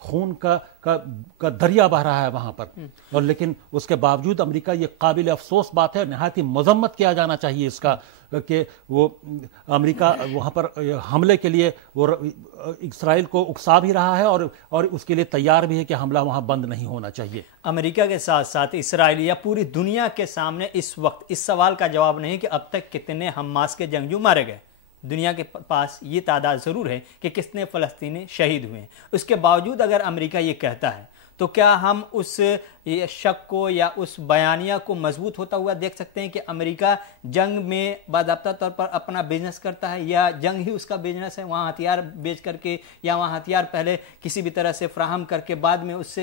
خون کا دریا بہ رہا ہے وہاں پر، اور لیکن اس کے باوجود امریکہ، یہ قابل افسوس بات ہے، نہایت ہی مذمت کیا جانا چاہیے اس کا کہ وہ امریکہ وہاں پر حملے کے لیے وہ اسرائیل کو اکسا بھی رہا ہے اور اس کے لیے تیار بھی ہے کہ حملہ وہاں بند نہیں ہونا چاہیے۔ امریکہ کے ساتھ ساتھ اسرائیل یا پوری دنیا کے سامنے اس وقت اس سوال کا جواب نہیں کہ اب تک کتنے حماس کے جنگجو مارے گئے۔ دنیا کے پاس یہ تعداد ضرور ہے کہ کتنے فلسطینی شہید ہوئے ہیں۔ اس کے باوجود اگر امریکہ یہ کہتا ہے تو کیا ہم اس شک کو یا اس بیانیہ کو مضبوط ہوتا ہوا دیکھ سکتے ہیں کہ امریکہ جنگ میں باضابطہ طور پر اپنا بزنس کرتا ہے، یا جنگ ہی اس کا بزنس ہے، وہاں ہتھیار بیچ کر کے یا وہاں ہتھیار پہلے کسی بھی طرح سے فراہم کر کے بعد میں اس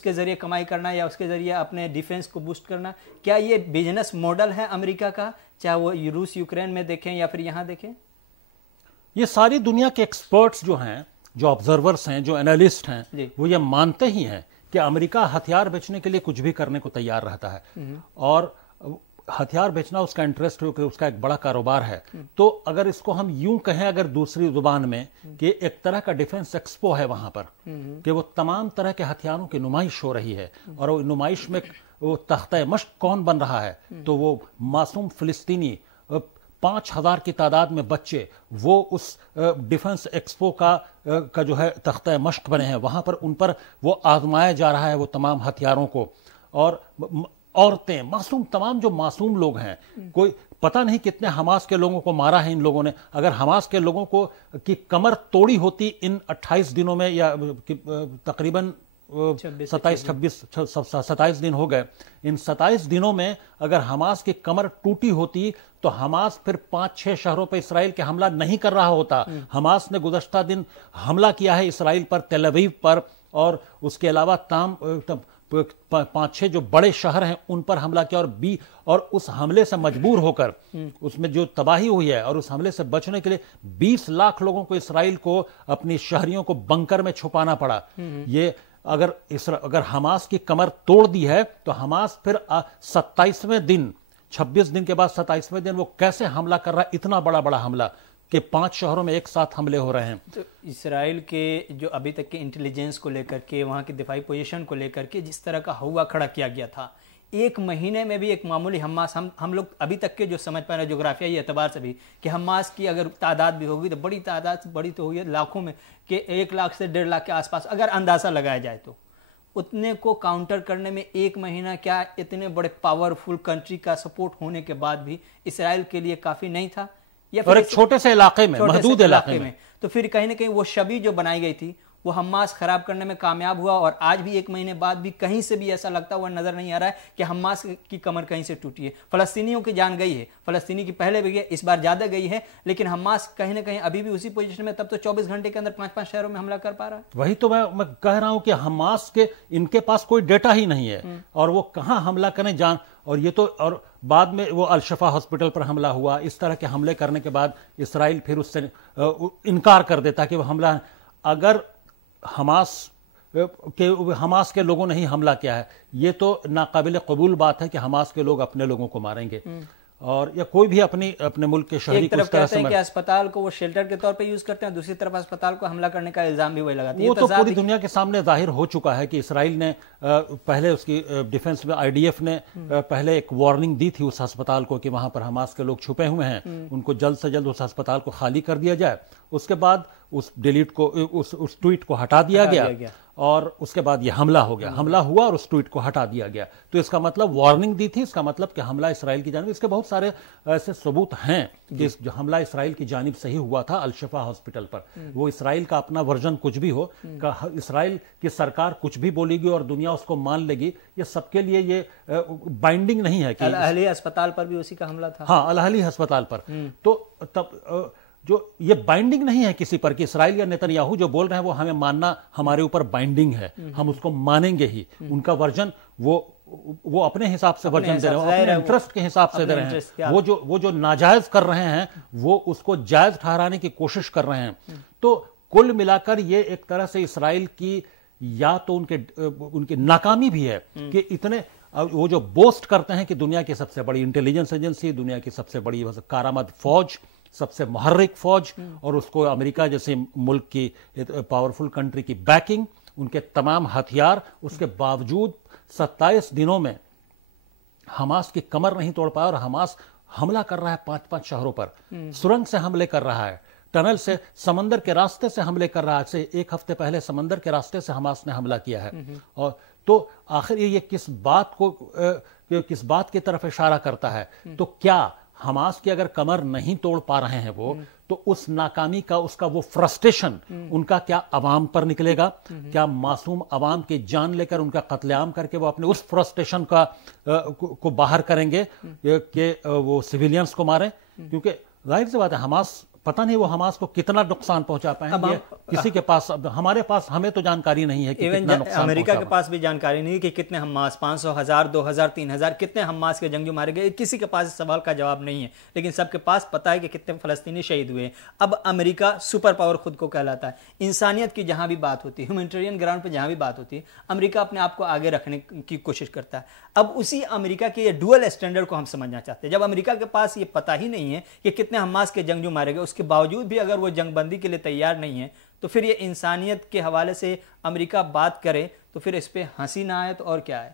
کے ذریعے کمائی کرنا یا اس کے ذریعے اپنے ڈیفنس کو بوسٹ کرنا؟ کیا یہ بزنس ماڈل ہے امریکہ کا، چاہے وہ روس یوکرین میں دیکھیں یا پھر یہاں دیکھیں؟ یہ ساری دنیا کے ایکسپرٹس جو ہیں، جو آبزرورز ہیں، جو انالسٹ ہیں، وہ یہ مانتے ہی ہیں کہ امریکہ ہتھیار بیچنے کے لیے کچھ بھی کرنے کو تیار رہتا ہے، اور ہتھیار بیچنا اس کا انٹرسٹ ہو کہ اس کا ایک بڑا کاروبار ہے۔ تو اگر اس کو ہم یوں کہیں اگر دوسری زبان میں کہ ایک طرح کا ڈیفنس ایکسپو ہے وہاں پر، کہ وہ تمام طرح کے ہتھیاروں کی نمائش ہو رہی ہے، اور وہ نمائش میں وہ تختہ مشق کون بن رہا ہے؟ تو وہ معصوم فلسطینی 5000 کی تعداد میں بچے وہ اس ڈیفنس ایکسپو کا جو ہے تختہ مشق بنے ہیں، وہاں پر ان پر وہ آزمایا جا رہا ہے وہ تمام ہتھیاروں کو، اور عورتیں، معصوم، تمام جو معصوم لوگ ہیں، کوئی پتہ نہیں کتنے حماس کے لوگوں کو مارا ہے ان لوگوں نے۔ اگر حماس کے لوگوں کو کی کمر توڑی ہوتی ان 28 دنوں میں، یا تقریباً 27 دن ہو گئے، ان 27 دنوں میں اگر حماس کی کمر ٹوٹی ہوتی تو حماس پھر 5-6 شہروں پہ اسرائیل کے حملہ نہیں کر رہا ہوتا۔ حماس نے گزشتہ دن حملہ کیا ہے اسرائیل پر، تل ابیب پر، اور اس کے علاوہ 5-6 جو بڑے شہر ہیں ان پر حملہ کیا، اور اس حملے سے مجبور ہو کر اس میں جو تباہی ہوئی ہے، اور اس حملے سے بچنے کے لیے 20 لاکھ لوگوں کو اسرائیل کو اپنی شہریوں کو بنکر میں چھپانا پڑا۔ یہ اگر حماس کی کمر توڑ دی ہے تو حماس پھر 27ویں دن، 26 دن کے بعد 27ویں دن وہ کیسے حملہ کر رہا ہے، اتنا بڑا حملہ کہ 5 شہروں میں ایک ساتھ حملے ہو رہے ہیں۔ تو اسرائیل کے جو ابھی تک کے انٹیلیجنس کو لے کر کے، وہاں کی دفاعی پوزیشن کو لے کر کے جس طرح کا ہوا کھڑا کیا گیا تھا، ایک مہینے میں بھی ایک معمولی حماس، ہم لوگ ابھی تک کے جو سمجھ پا رہے ہیں جغرافیائی اعتبار سے بھی، کہ حماس کی اگر تعداد بھی ہوگی تو بڑی تعداد، بڑی تو ہوئی ہے لاکھوں میں، کہ 1 لاکھ سے 1.5 لاکھ کے آس پاس اگر اندازہ لگایا جائے تو اتنے کو کاؤنٹر کرنے میں ایک مہینہ کیا اتنے بڑے پاورفل کنٹری کا سپورٹ ہونے کے بعد بھی اسرائیل کے لیے کافی نہیں تھا؟ یا اور ایک چھوٹے سے علاقے میں، محدود علاقے میں، تو پھر کہیں نہ کہیں وہ شبی جو بنائی گئی تھی وہ حماس خراب کرنے میں کامیاب ہوا، اور آج بھی 1 مہینے بعد بھی کہیں سے بھی ایسا لگتا ہوا نظر نہیں آ رہا ہے کہ حماس کی کمر کہیں سے ٹوٹی ہے۔ فلسطینیوں کی جان گئی ہے، فلسطینی کی پہلے بھی گئی، اس بار زیادہ گئی ہے، لیکن حماس کہیں نہ کہیں ابھی بھی اسی پوزیشن میں، تب تو 24 گھنٹے کے اندر 5-5 شہروں میں حملہ کر پا رہا ہے۔ وہی تو میں کہہ رہا ہوں کہ حماس کے ان کے پاس کوئی ڈیٹا ہی نہیں ہے، اور وہ کہاں حملہ کریں جان، اور یہ تو، اور بعد میں وہ الشفا ہاسپٹل پر حملہ ہوا، اس طرح کے حملے کرنے کے بعد اسرائیل پھر اس سے انکار کر دیتا کہ وہ حملہ، اگر حماس کے لوگوں نے ہی حملہ کیا ہے، یہ تو ناقابل قبول بات ہے کہ حماس کے لوگ اپنے لوگوں کو ماریں گے، اور یا کوئی بھی اپنے ملک کے شہری کو اس طرح سے، کہ اسپتال کو وہ شیلٹر کے طور پہ یوز کرتے ہیں، دوسری طرف اسپتال کو حملہ کرنے کا الزام بھی وہی لگاتے ہیں۔ وہ تو پوری دنیا کے سامنے ظاہر ہو چکا ہے کہ اسرائیل نے پہلے اس کی ڈیفنس میں IDF نے پہلے ایک وارننگ دی تھی اس ہسپتال کو کہ وہاں پر حماس کے لوگ چھپے ہوئے ہیں، ان کو جلد سے جلد اس ہسپتال کو خالی کر دیا جائے۔ اس کے بعد اس ٹویٹ کو ہٹا دیا گیا، اور اس کے بعد یہ حملہ ہو گیا، حملہ ہوا اور اس ٹویٹ کو ہٹا دیا گیا۔ تو اس کا مطلب وارننگ دی تھی، اس کا مطلب کہ حملہ اسرائیل کی جانب، اس کے بہت سارے ایسے ثبوت ہیں کہ جو حملہ اسرائیل کی جانب سے ہی ہوا تھا الشفا ہاسپٹل پر۔ وہ اسرائیل کا اپنا ورژن کچھ بھی ہو، اسرائیل کی سرکار کچھ بھی بولے گی اور دنیا اس کو مان لے گی، یہ سب کے لیے یہ بائنڈنگ نہیں ہے کہ الاہلی ہسپتال پر بھی اسی کا حملہ تھا۔ ہاں، الاہلی ہسپتال پر، تو تب جو یہ بائنڈنگ نہیں ہے کسی پر کہ اسرائیل یا نیتنیاہو جو بول رہے ہیں وہ ہمیں ماننا ہمارے اوپر بائنڈنگ ہے، ہم اس کو مانیں گے ہی۔ ان کا ورژن وہ اپنے حساب سے ورژن دے رہے ہیں، اپنے انٹرسٹ کے حساب سے دے رہے ہیں، وہ جو ناجائز کر رہے ہیں وہ اس کو جائز ٹھہرانے کی کوشش کر رہے ہیں۔ تو کل ملا کر یہ ایک طرح سے اسرائیل کی یا تو ان کی ناکامی بھی ہے کہ اتنے وہ جو بوسٹ کرتے ہیں کہ دنیا کی سب سے بڑی انٹیلیجنس ایجنسی، دنیا کی سب سے بڑی کارآمد فوج، سب سے محرک فوج اور اس کو امریکہ جیسے ملک کی پاورفل کنٹری کی بیکنگ، ان کے تمام ہتھیار، اس کے باوجود 27 دنوں میں حماس کی کمر نہیں توڑ پایا، اور حماس حملہ کر رہا ہے 5 شہروں پر، سرنگ سے حملے کر رہا ہے، ٹنل سے، سمندر کے راستے سے حملے کر رہا ہے۔ سے ایک ہفتے پہلے سمندر کے راستے سے حماس نے حملہ کیا ہے۔ اور تو آخر یہ کس بات کی طرف اشارہ کرتا ہے؟ تو کیا حماس کی اگر کمر نہیں توڑ پا رہے ہیں وہ، تو اس ناکامی کا، اس کا وہ فرسٹریشن ان کا کیا عوام پر نکلے گا؟ کیا معصوم عوام کی جان لے کر، ان کا قتل عام کر کے وہ اپنے اس فرسٹریشن کو باہر کریں گے کہ وہ سویلینز کو ماریں؟ کیونکہ ظاہر سی بات ہے حماس، پتہ نہیں وہ حماس کو کتنا نقصان پہنچا پائیں گے، کسی کے پاس، ہمارے پاس، ہمیں تو جانکاری نہیں ہے کہ کتنا نقصان، امریکہ کے پاس بھی جانکاری نہیں کہ کتنے حماس، 500، 1000، 2000، 3000 کتنے حماس کے جنگجو مارے گئے، کسی کے پاس اس سوال کا جواب نہیں ہے، لیکن سب کے پاس پتہ ہے کہ کتنے فلسطینی شہید ہوئے ہیں۔ اب امریکہ سپر پاور خود کو کہلاتا ہے، انسانیت کی جہاں بھی بات ہوتی ہے، ہیومینٹیرین گراؤنڈ پہ جہاں بھی بات ہوتی ہے، امریکہ اپنے آپ کو آگے رکھنے کی کوشش کرتا ہے۔ اب اسی امریکہ کے یہ ڈوئل اسٹینڈرڈ کو ہم سمجھنا چاہتے ہیں۔ جب امریکہ کے پاس یہ پتہ ہی نہیں ہے کہ کتنے حماس کے جنگجو مارے گئے، اس کے باوجود بھی اگر وہ جنگ بندی کے لیے تیار نہیں ہے، تو پھر یہ انسانیت کے حوالے سے امریکہ بات کرے تو پھر اس پہ ہنسی نہ آئے تو اور کیا ہے؟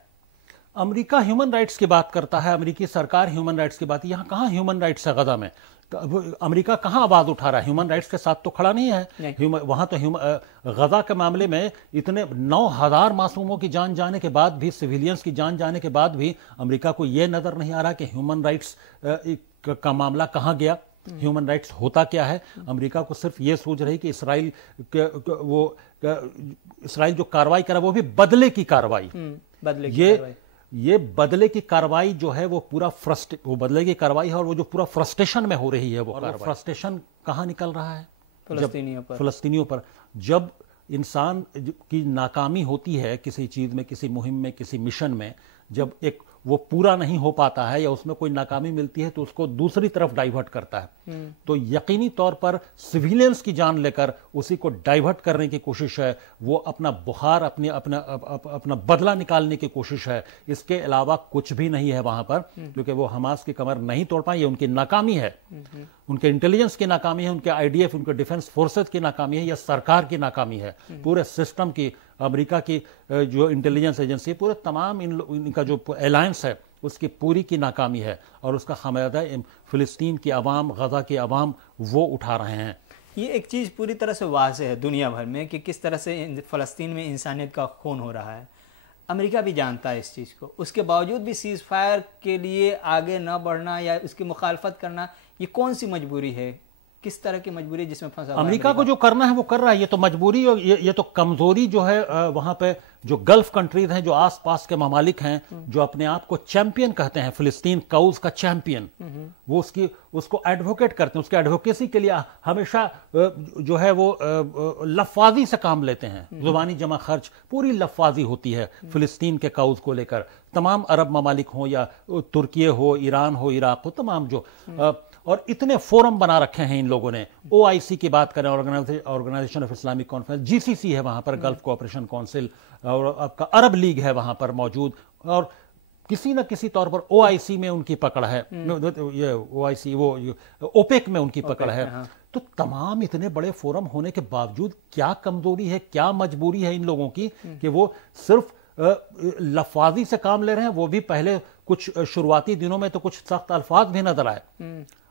امریکہ ہیومن رائٹس کی بات کرتا ہے، امریکی سرکار ہیومن رائٹس کی بات، یہاں کہاں ہیومن رائٹس ہے غزہ میں؟ امریکہ کہاں آواز اٹھا رہا ہے؟ ہیومن رائٹس کے ساتھ تو کھڑا نہیں ہے وہاں تو۔ غزہ کے معاملے میں اتنے 9000 معصوموں کی جان جانے کے بعد بھی، سویلینز کی جان جانے کے بعد بھی، امریکہ کو یہ نظر نہیں آ رہا کہ ہیومن رائٹس کا معاملہ کہاں گیا، ہیومن رائٹس ہوتا کیا ہے۔ امریکہ کو صرف یہ سوچ رہی کہ اسرائیل جو کاروائی کرا وہ بھی بدلے کی کاروائی، یہ بدلے کی کاروائی جو ہے وہ پورا وہ بدلے کی کاروائی ہے، اور وہ جو پورا فرسٹریشن میں ہو رہی ہے، وہ فرسٹریشن کہاں نکل رہا ہے؟ فلسطینیوں پر۔ جب انسان کی ناکامی ہوتی ہے کسی چیز میں، کسی مہم میں، کسی مشن میں، جب وہ پورا نہیں ہو پاتا ہے یا اس میں کوئی ناکامی ملتی ہے تو اس کو دوسری طرف ڈائیورٹ کرتا ہے۔ تو یقینی طور پر سویلینز کی جان لے کر اسی کو ڈائیورٹ کرنے کی کوشش ہے، وہ اپنا بخار، اپنا بدلہ نکالنے کی کوشش ہے۔ اس کے علاوہ کچھ بھی نہیں ہے وہاں پر، کیونکہ وہ حماس کی کمر نہیں توڑ پائیں، یہ ان کی ناکامی ہے، ان کے انٹیلیجنس کی ناکامی ہے، ان کے آئی ڈی ایف، ان کے ڈیفنس فورسز کی ناکامی ہے، یا سرکار کی ناکامی ہے، پورے سسٹم کی، امریکہ کی جو انٹیلیجنس ایجنسی، پورے تمام ان کا جو الائنس ہے اس کی پوری کی ناکامی ہے، اور اس کا خمیازہ فلسطین کی عوام، غزہ کی عوام وہ اٹھا رہے ہیں۔ یہ ایک چیز پوری طرح سے واضح ہے دنیا بھر میں کہ کس طرح سے فلسطین میں انسانیت کا خون ہو رہا ہے۔ امریکہ بھی جانتا ہے اس چیز کو، اس کے باوجود بھی سیز فائر کے لیے آگے نہ بڑھنا یا اس کی مخالفت کرنا، یہ کون سی مجبوری ہے؟ کس طرح کی مجبوری جس میں پھنسا؟ امریکہ کو جو کرنا ہے وہ کر رہا ہے، یہ تو مجبوری اور یہ تو کمزوری جو ہے وہاں پہ جو گلف کنٹریز ہیں، جو آس پاس کے ممالک ہیں، جو اپنے آپ کو چیمپئن کہتے ہیں، فلسطین کاؤز کا چیمپئن، وہ اس کو ایڈوکیٹ کرتے ہیں، اس کے ایڈوکیسی کے لیے ہمیشہ جو ہے وہ لفاظی سے کام لیتے ہیں، زبانی جمع خرچ پوری لفاظی ہوتی ہے فلسطین کے کاؤز کو لے کر۔ تمام عرب ممالک ہوں یا ترکیہ ہو، ایران ہو، عراق ہو، تمام جو اور اتنے فورم بنا رکھے ہیں ان لوگوں نے، او آئی سی کی بات کریں، آرگنائزیشن آف اسلامک کانفرنس، جی سی سی ہے وہاں پر، گلف کوآپریشن کونسل، اور آپ کا عرب لیگ ہے وہاں پر موجود، اور کسی نہ کسی طور پر او آئی سی میں ان کی پکڑ ہے، یہ او آئی سی، وہ اوپیک میں ان کی پکڑ ہے۔ تو تمام اتنے بڑے فورم ہونے کے باوجود کیا کمزوری ہے، کیا مجبوری ہے ان لوگوں کی کہ وہ صرف لفاظی سے کام لے رہے ہیں؟ وہ بھی پہلے کچھ شروعاتی دنوں میں تو کچھ سخت الفاظ بھی نظر آئے،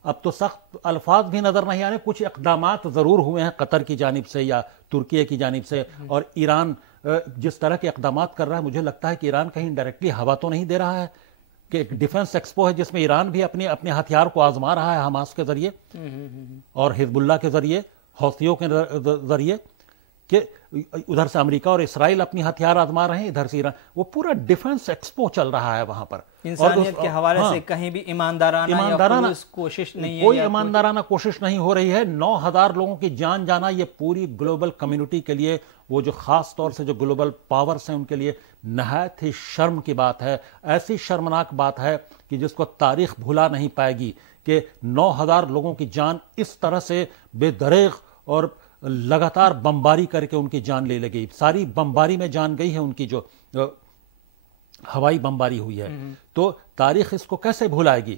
اب تو سخت الفاظ بھی نظر نہیں آ رہے، کچھ اقدامات ضرور ہوئے ہیں قطر کی جانب سے یا ترکیہ کی جانب سے، اور ایران جس طرح کے اقدامات کر رہا ہے، مجھے لگتا ہے کہ ایران کہیں ڈائریکٹلی ہوا تو نہیں دے رہا ہے، کہ ایک ڈیفنس ایکسپو ہے جس میں ایران بھی اپنے ہتھیار کو آزما رہا ہے، حماس کے ذریعے اور حزب اللہ کے ذریعے، حوثیوں کے ذریعے، کہ ادھر سے امریکہ اور اسرائیل اپنی ہتھیار آزما رہے ہیں، ادھر سے ایران، وہ پورا ڈیفنس ایکسپو چل رہا ہے وہاں پر۔ انسانیت کے حوالے سے کہیں بھی ایماندارانہ کوشش نہیں ہے، کوئی ایماندارانہ کوشش نہیں ہو رہی ہے۔ 9000 لوگوں کی جان جانا یہ پوری گلوبل کمیونٹی کے لیے، وہ جو خاص طور سے جو گلوبل پاورز ہیں ان کے لیے نہایت ہی شرم کی بات ہے، ایسی شرمناک بات ہے کہ جس کو تاریخ بھلا نہیں پائے گی، کہ 9000 لوگوں کی جان اس طرح سے بے دریغ اور لگاتار بمباری کر کے ان کی جان لے گئی، ساری بمباری میں جان گئی ہے ان کی، جو ہوائی بمباری ہوئی ہے۔ تو تاریخ اس کو کیسے بھولائے گی؟